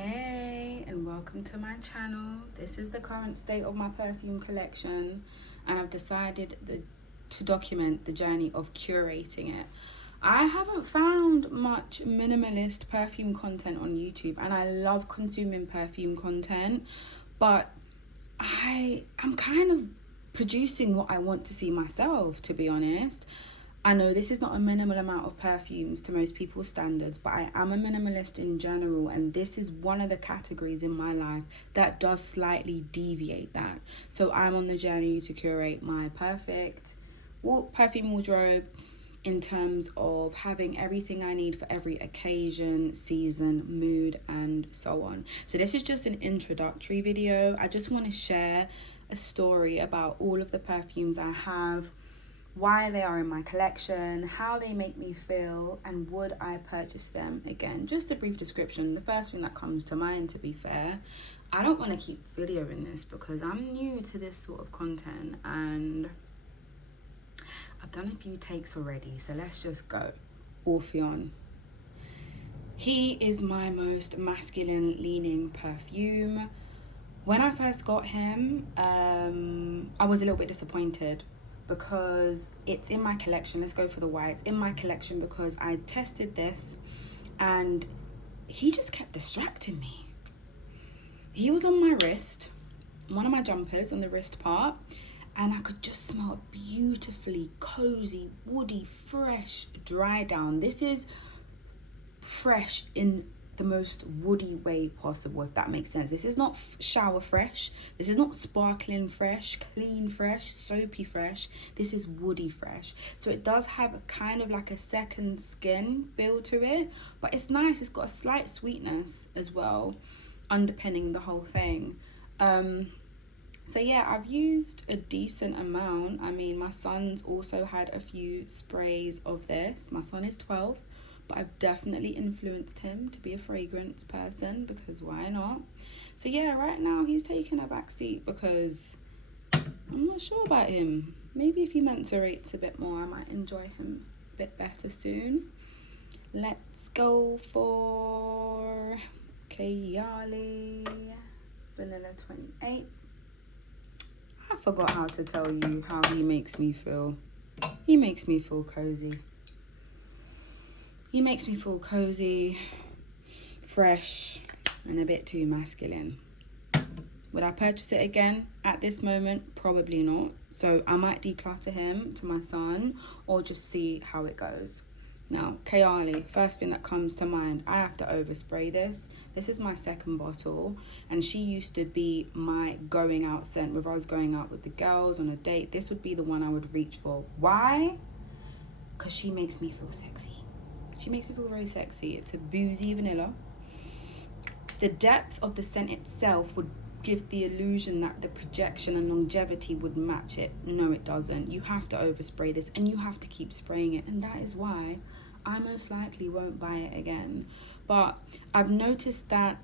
Hey, and welcome to my channel. This is the current state of my perfume collection, and I've decided to document the journey of curating it. I haven't found much minimalist perfume content on YouTube, and I love consuming perfume content, but I'm kind of producing what I want to see myself, to be honest. I know this is not a minimal amount of perfumes to most people's standards, but I am a minimalist in general, and this is one of the categories in my life that does slightly deviate that. So I'm on the journey to curate my perfect perfume wardrobe in terms of having everything I need for every occasion, season, mood, and so on. So this is just an introductory video. I just want to share a story about all of the perfumes I have, why they are in my collection, how they make me feel, and would I purchase them again. Just a brief description. The first thing that comes to mind, to be fair, I don't want to keep videoing this because I'm new to this sort of content and I've done a few takes already, so let's just go. Orpheon. He is my most masculine leaning perfume. When I first got him, I was a little bit disappointed because it's in my collection. Let's go for the why. It's in my collection because I tested this and he just kept distracting me. He was on my wrist, one of my jumpers on the wrist part, and I could just smell beautifully cozy, woody, fresh, dry down. This is fresh in the most woody way possible, if that makes sense. This is not shower fresh. This is not sparkling fresh, clean fresh, soapy fresh. This is woody fresh. So it does have a kind of like a second skin feel to it, but it's nice. It's got a slight sweetness as well, underpinning the whole thing. So yeah, I've used a decent amount. I mean, my son's also had a few sprays of this. My son is 12. But I've definitely influenced him to be a fragrance person because why not? So yeah, right now he's taking a back seat because I'm not sure about him. Maybe if he mensurates a bit more, I might enjoy him a bit better soon. Let's go for Kayali Vanilla 28. I forgot how to tell you how he makes me feel. He makes me feel cozy. He makes me feel cozy, fresh, and a bit too masculine. Would I purchase it again at this moment? Probably not. So I might declutter him to my son or just see how it goes. Now, Kayali, first thing that comes to mind, I have to overspray this. This is my second bottle, and she used to be my going out scent. If I was going out with the girls on a date, this would be the one I would reach for. Why? Because she makes me feel sexy. She makes me feel very sexy. It's a boozy vanilla. The depth of the scent itself would give the illusion that the projection and longevity would match it. No, it doesn't. You have to overspray this and you have to keep spraying it. And that is why I most likely won't buy it again. But I've noticed that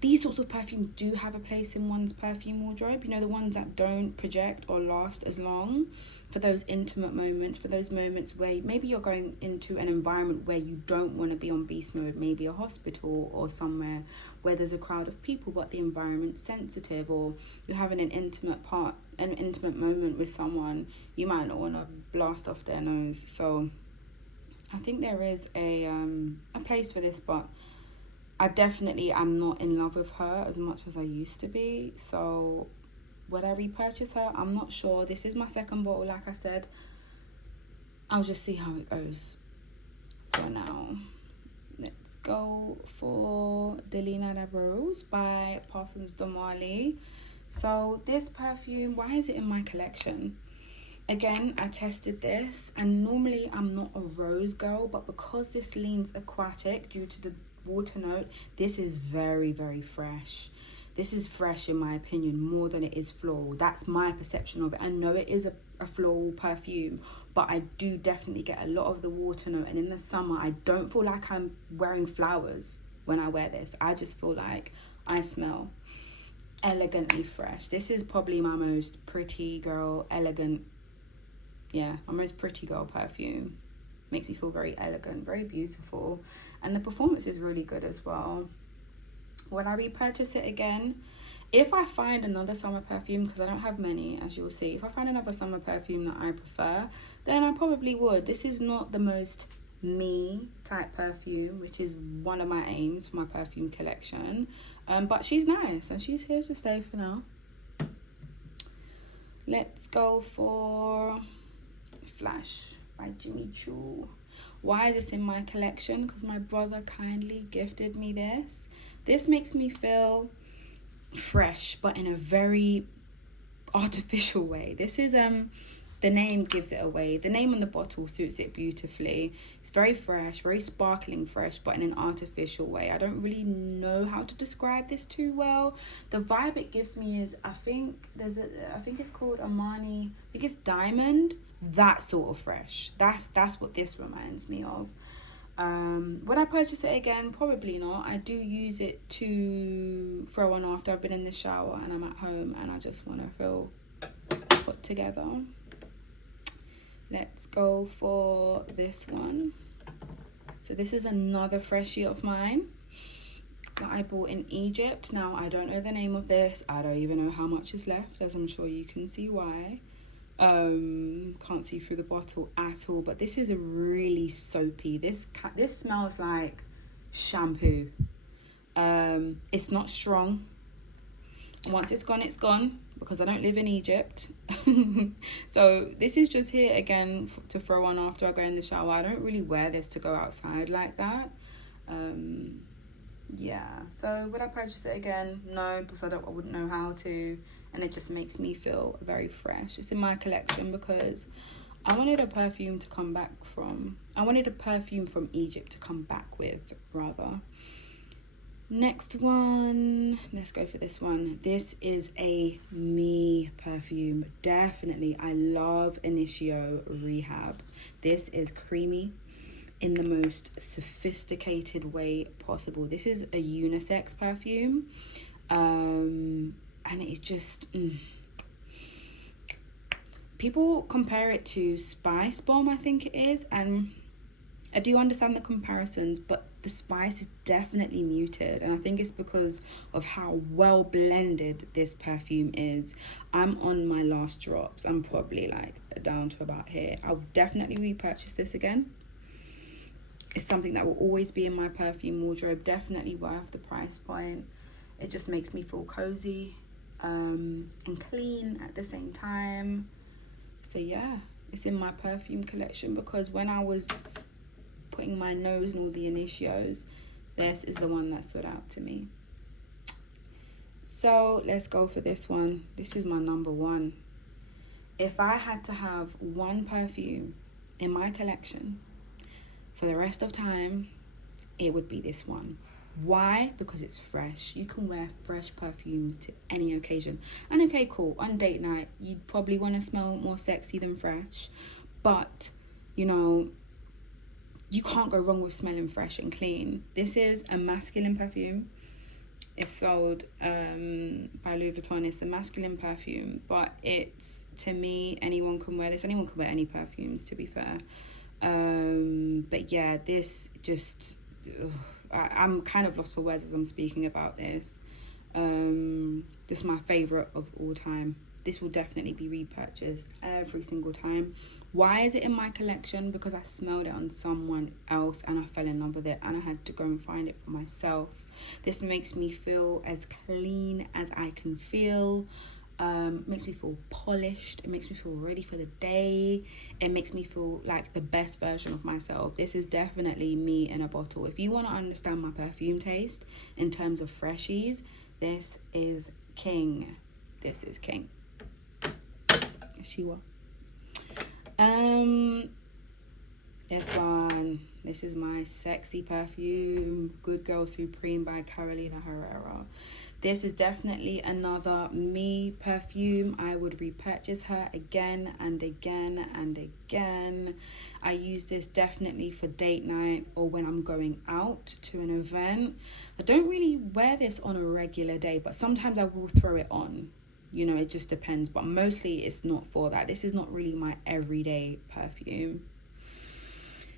these sorts of perfumes do have a place in one's perfume wardrobe. You know, the ones that don't project or last as long. For those intimate moments, for those moments where maybe you're going into an environment where you don't want to be on beast mode, maybe a hospital or somewhere where there's a crowd of people but the environment's sensitive, or you're having an intimate moment with someone, you might not want to blast off their nose. So I think there is a place for this, but I definitely am not in love with her as much as I used to be. So would I repurchase her? I'm not sure. This is my second bottle, like I said. I'll just see how it goes for now. Let's go for Delina de Rose by Perfumes de Marly. So this perfume, why is it in my collection? Again, I tested this, and normally I'm not a rose girl, but because this leans aquatic due to the water note, this is very, very fresh. This is fresh in my opinion, more than it is floral. That's my perception of it. I know it is a floral perfume, but I do definitely get a lot of the water note. And in the summer, I don't feel like I'm wearing flowers when I wear this. I just feel like I smell elegantly fresh. This is probably my most pretty girl, elegant, my most pretty girl perfume. Makes me feel very elegant, very beautiful. And the performance is really good as well. Would I repurchase it again? If I find another summer perfume, because I don't have many, as you'll see, if I find another summer perfume that I prefer, then I probably would. This is not the most me type perfume, which is one of my aims for my perfume collection. But she's nice and she's here to stay for now. Let's go for Flash by Jimmy Choo. Why is this in my collection? Because my brother kindly gifted me this. This makes me feel fresh, but in a very artificial way. This is the name gives it away. The name on the bottle suits it beautifully. It's very fresh, very sparkling fresh, but in an artificial way. I don't really know how to describe this too well. The vibe it gives me is, I think it's called Armani, I think it's Diamond. That sort of fresh. That's what this reminds me of. Would I purchase it again? Probably not. I do use it to throw on after I've been in the shower and I'm at home and I just want to feel put together. Let's go for this one. So this is another freshie of mine that I bought in Egypt. Now, I don't know the name of this. I don't even know how much is left, as I'm sure you can see why. Can't see through the bottle at all, but this is a really soapy. This smells like shampoo. It's not strong. Once it's gone, because I don't live in Egypt. So this is just here again to throw on after I go in the shower. I don't really wear this to go outside like that. Yeah, so would I purchase it again? No, because I wouldn't know how to, and it just makes me feel very fresh. It's in my collection because I wanted a perfume to come back from. I wanted a perfume from Egypt to come back with, rather. Next one, let's go for this one. This is a me perfume. Definitely, I love Initio Rehab. This is creamy in the most sophisticated way possible. This is a unisex perfume, and it's just people compare it to Spice Bomb, I think it is, and I do understand the comparisons, but the spice is definitely muted, and I think it's because of how well blended this perfume is. I'm on my last drops. I'm probably like down to about here. I'll definitely repurchase this again. It's something that will always be in my perfume wardrobe. Definitely worth the price point. It just makes me feel cozy and clean at the same time. So yeah, it's in my perfume collection because when I was putting my nose in all the Initios, this is the one that stood out to me. So let's go for this one. This is my number one. If I had to have one perfume in my collection for the rest of time, it would be this one. Why? Because it's fresh. You can wear fresh perfumes to any occasion. And okay, cool, on date night, you'd probably want to smell more sexy than fresh. But, you know, you can't go wrong with smelling fresh and clean. This is a masculine perfume. It's sold by Louis Vuitton. It's a masculine perfume, but it's, to me, anyone can wear this. Anyone can wear any perfumes, to be fair. But yeah, this just, I'm kind of lost for words as I'm speaking about this. This is my favorite of all time. This will definitely be repurchased every single time. Why is it in my collection? Because I smelled it on someone else and I fell in love with it and I had to go and find it for myself. This makes me feel as clean as I can feel. Makes me feel polished. It makes me feel ready for the day. It makes me feel like the best version of myself. This is definitely me in a bottle. If you want to understand my perfume taste in terms of freshies, this is king. This is king. She was. This one. This is my sexy perfume, Good Girl Supreme by Carolina Herrera. This is definitely another me perfume. I would repurchase her again and again and again. I use this definitely for date night or when I'm going out to an event. I don't really wear this on a regular day, but sometimes I will throw it on. You know, it just depends, but mostly it's not for that. This is not really my everyday perfume.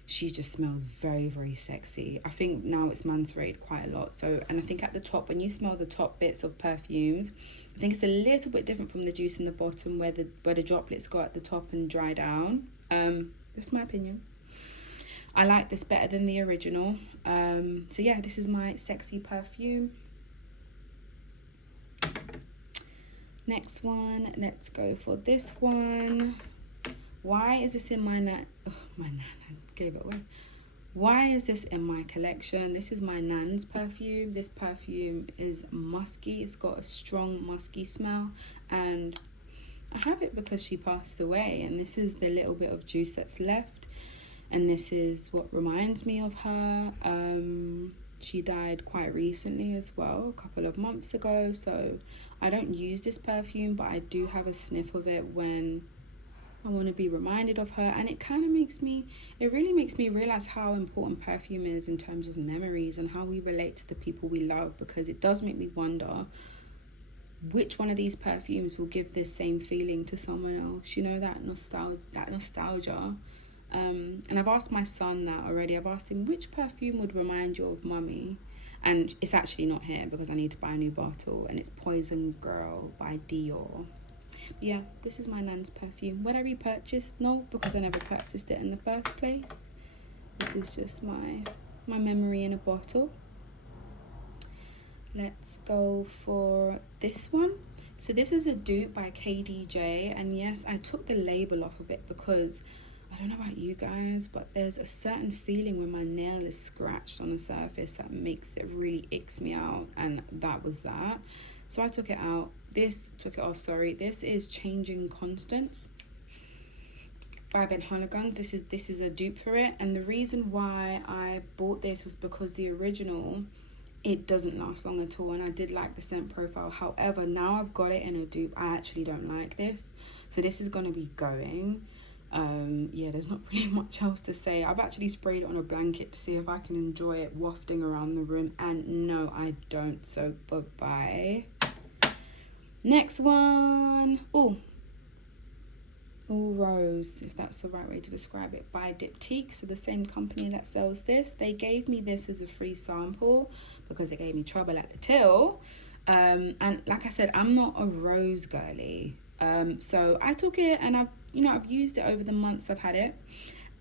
she just smells very, very sexy. I think now it's mansprayed quite a lot. So, and I think at the top, when you smell the top bits of perfumes, I think it's a little bit different from the juice in the bottom where the droplets go at the top and dry down. That's my opinion. I like this better than the original. So yeah, this is my sexy perfume. Next one, let's go for this one. Why is this in my my nan? I gave it away. Why is this in my collection? This is my nan's perfume. This perfume is musky. It's got a strong musky smell, and I have it because she passed away, and this is the little bit of juice that's left, and this is what reminds me of her. She died quite recently as well, a couple of months ago, so I don't use this perfume, but I do have a sniff of it when I want to be reminded of her. And it kind of really makes me realize how important perfume is in terms of memories and how we relate to the people we love, because it does make me wonder which one of these perfumes will give this same feeling to someone else, you know, that nostalgia. And I've asked my son that already. I've asked him, which perfume would remind you of mummy? And it's actually not here because I need to buy a new bottle, and it's Poison Girl by Dior. Yeah, this is my nan's perfume. Would I repurchase? No, because I never purchased it in the first place. This is just my memory in a bottle. Let's go for this one. So this is a dupe by KDJ, and yes, I took the label off of it because I don't know about you guys, but there's a certain feeling when my nail is scratched on the surface that makes it really icks me out, and that was that. So I took it out. This is Changing Constants by Ben Holligans. This is a dupe for it, and the reason why I bought this was because the original, it doesn't last long at all, and I did like the scent profile. However, now I've got it in a dupe, I actually don't like this, so this is going to be going. Yeah, there's not really much else to say. I've actually sprayed it on a blanket to see if I can enjoy it wafting around the room, and no, I don't. So bye-bye. Next one. All Rose, if that's the right way to describe it, by Diptyque. So the same company that sells this. They gave me this as a free sample because it gave me trouble at the till. And like I said, I'm not a rose girly. So I took it, and I've used it over the months I've had it.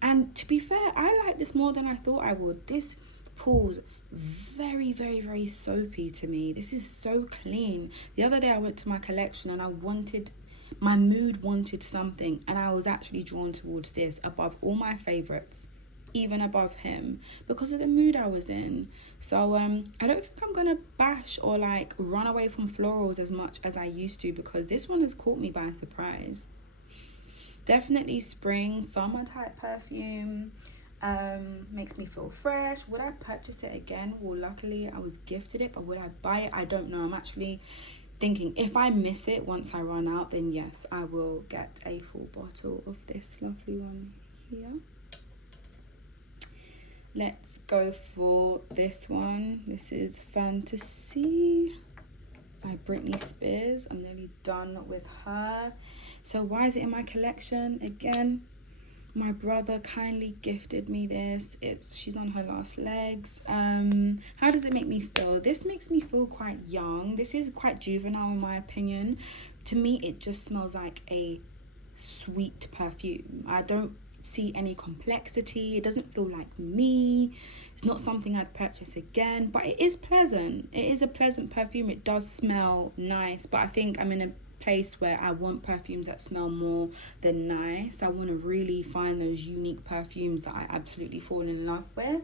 And to be fair, I like this more than I thought I would. This pulls very, very, very soapy to me. This is so clean. The other day I went to my collection and my mood wanted something, and I was actually drawn towards this above all my favorites, even above him, because of the mood I was in. So I don't think I'm gonna bash or like run away from florals as much as I used to, because this one has caught me by surprise. Definitely spring, summer type perfume. Makes me feel fresh. Would I purchase it again? Well, luckily I was gifted it, but would I buy it? I don't know. I'm actually thinking if I miss it once I run out, then yes, I will get a full bottle of this lovely one here. Let's go for this one. This is Fantasy by Britney Spears. I'm nearly done with her. So why is it in my collection? Again, my brother kindly gifted me this. She's on her last legs. How does it make me feel? This makes me feel quite young. This is quite juvenile in my opinion. To me, it just smells like a sweet perfume. I don't see any complexity. It doesn't feel like me. It's not something I'd purchase again, but it is pleasant. It is a pleasant perfume. It does smell nice, but I think I'm in a place where I want perfumes that smell more than nice. I want to really find those unique perfumes that I absolutely fall in love with.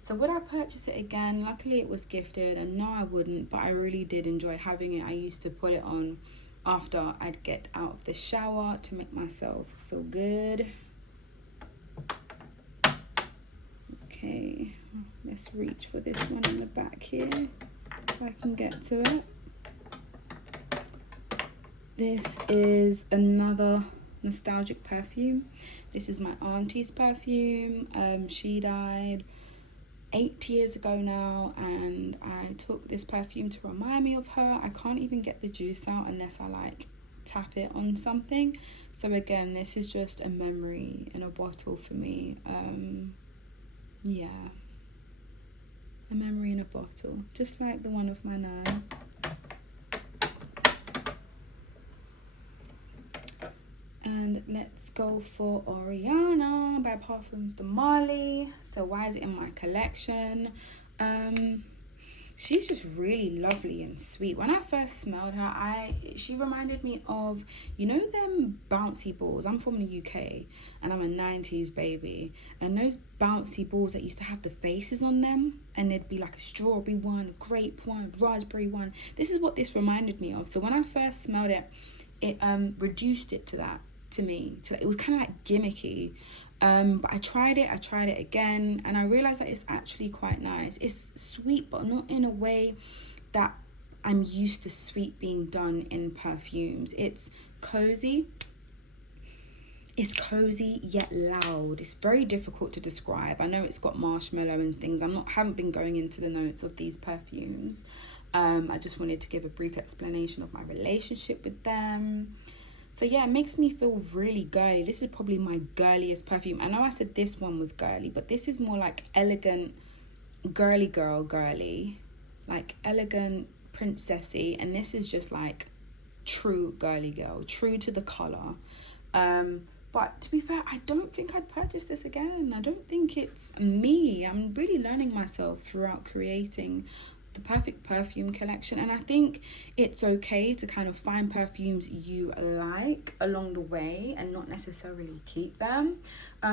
So would I purchase it again? Luckily it was gifted, and no, I wouldn't, but I really did enjoy having it. I used to put it on after I'd get out of the shower to make myself feel good. Okay, let's reach for this one in the back here if I can get to it. This is another nostalgic perfume. This is my auntie's perfume. She died 8 years ago now, and I took this perfume to remind me of her. I can't even get the juice out unless I like tap it on something. So again, this is just a memory in a bottle for me. Yeah, a memory in a bottle, just like the one of my nan. And let's go for Oriana by Parfums de Marly. So why is it in my collection? She's just really lovely and sweet. When I first smelled her, she reminded me of, you know, them bouncy balls. I'm from the UK and I'm a 90s baby. And those bouncy balls that used to have the faces on them, and there'd be like a strawberry one, a grape one, a raspberry one. This is what this reminded me of. So when I first smelled it, it reduced it to that, to me. So it was kind of like gimmicky. But I tried it again, and I realized that it's actually quite nice. It's sweet, but not in a way that I'm used to sweet being done in perfumes. It's cozy. It's cozy yet loud. It's very difficult to describe. I know it's got marshmallow and things. Haven't been going into the notes of these perfumes. I just wanted to give a brief explanation of my relationship with them. So yeah, it makes me feel really girly. This is probably my girliest perfume. I know I said this one was girly, but this is more like elegant, girly. Like elegant, princessy. And this is just like true girly girl, true to the colour. But to be fair, I don't think I'd purchase this again. I don't think it's me. I'm really learning myself throughout creating the perfect perfume collection, and I think it's okay to kind of find perfumes you like along the way and not necessarily keep them,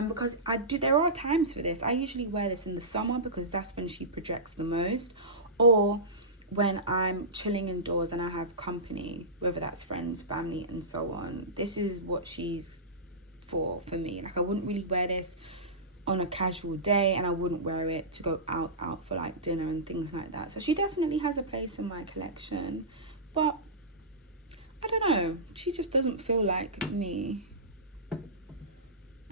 because there are times for this. I usually wear this in the summer because that's when she projects the most, or when I'm chilling indoors and I have company, whether that's friends, family, and so on. This is what she's for me. Like, I wouldn't really wear this on a casual day, and I wouldn't wear it to go out for like dinner and things like that. So she definitely has a place in my collection, but I don't know, she just doesn't feel like me. And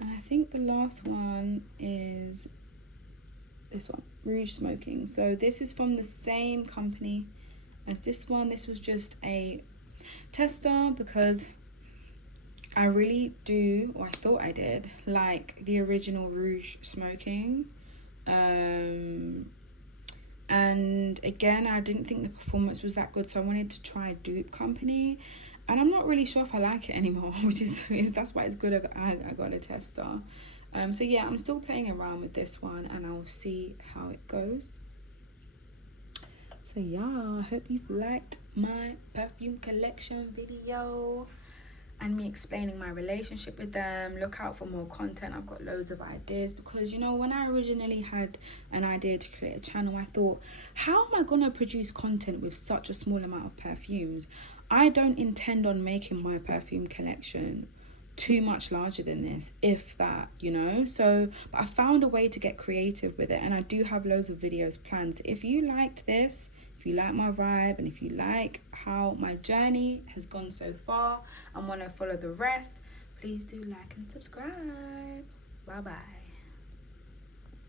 I think the last one is this one, Rouge Smoking. So this is from the same company as this one. This was just a tester because I really do, or I thought I did, like the original Rouge Smoking. And again, I didn't think the performance was that good, so I wanted to try Dupe Company. And I'm not really sure if I like it anymore, that's why it's good I got a tester. So yeah, I'm still playing around with this one, and I'll see how it goes. So yeah, I hope you've liked my perfume collection video and me explaining my relationship with them. Look out for more content. I've got loads of ideas because, you know, when I originally had an idea to create a channel, I thought, how am I going to produce content with such a small amount of perfumes? I don't intend on making my perfume collection too much larger than this, if that, you know. So, but I found a way to get creative with it, and I do have loads of videos planned. So if you liked this, if you like my vibe, and if you like how my journey has gone so far and want to follow the rest, please do like and subscribe. Bye bye.